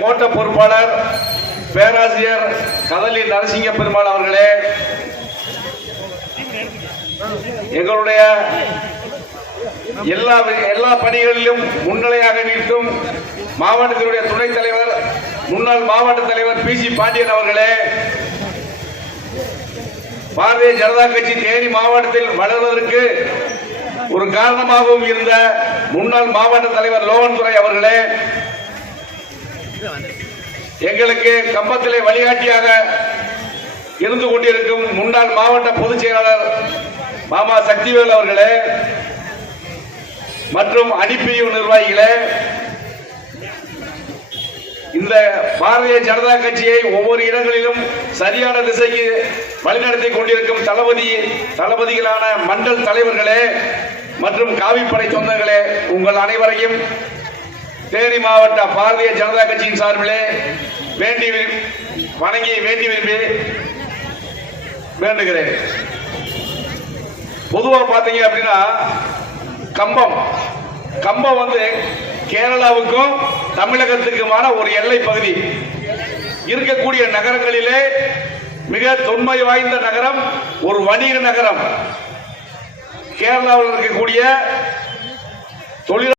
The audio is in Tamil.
கோட்ட பொறுப்பாளர் பேராசிரியர் கதலி நரசிங்க பெருமாள் அவர்களே எங்களுடைய எல்லா எல்லா பணிகளிலும் முன்னிலையாக நிற்கும் மாவட்டத்தினுடைய துணைத் தலைவர் முன்னாள் மாவட்ட தலைவர் பி சி பாண்டியன் அவர்களே பாரதிய ஜனதா கட்சி தேனி மாவட்டத்தில் வளர்வதற்கு ஒரு காரணமாகவும் இருந்த முன்னாள் மாவட்ட தலைவர் லோகன் துறை அவர்களே எங்களுக்கு கம்பத்திலே வழிகாட்டியாக இருந்து கொண்டிருக்கும் முன்னாள் மாவட்ட பொதுச் செயலாளர் மாமா சக்திவேல் அவர்களே மற்றும் அணிப்பிரிவு நிர்வாகிகளே இந்த பாரதிய ஜனதா கட்சியை ஒவ்வொரு இடங்களிலும் சரியான திசைக்கு வழிநடத்தி கொண்டிருக்கும் தளபதி தளபதிகளான மண்டல் தலைவர்களே மற்றும் காவிப்படை சொந்தங்களே உங்கள் அனைவரையும் தேனி மாவட்ட பாரதிய ஜனதா கட்சியின் சார்பிலே வேண்டி வணங்கி வேண்டி விரும்பி வேண்டுகிறேன். பொதுவா பார்த்தீங்க அப்படின்னா கம்பம். கம்பம் வந்து கேரளாவுக்கும் தமிழகத்துக்குமான ஒரு எல்லை பகுதி. இருக்கக்கூடிய நகரங்களிலே மிக தொன்மை வாய்ந்த நகரம் ஒரு வணிக நகரம். கேரளாவில் இருக்கக்கூடிய தொழில்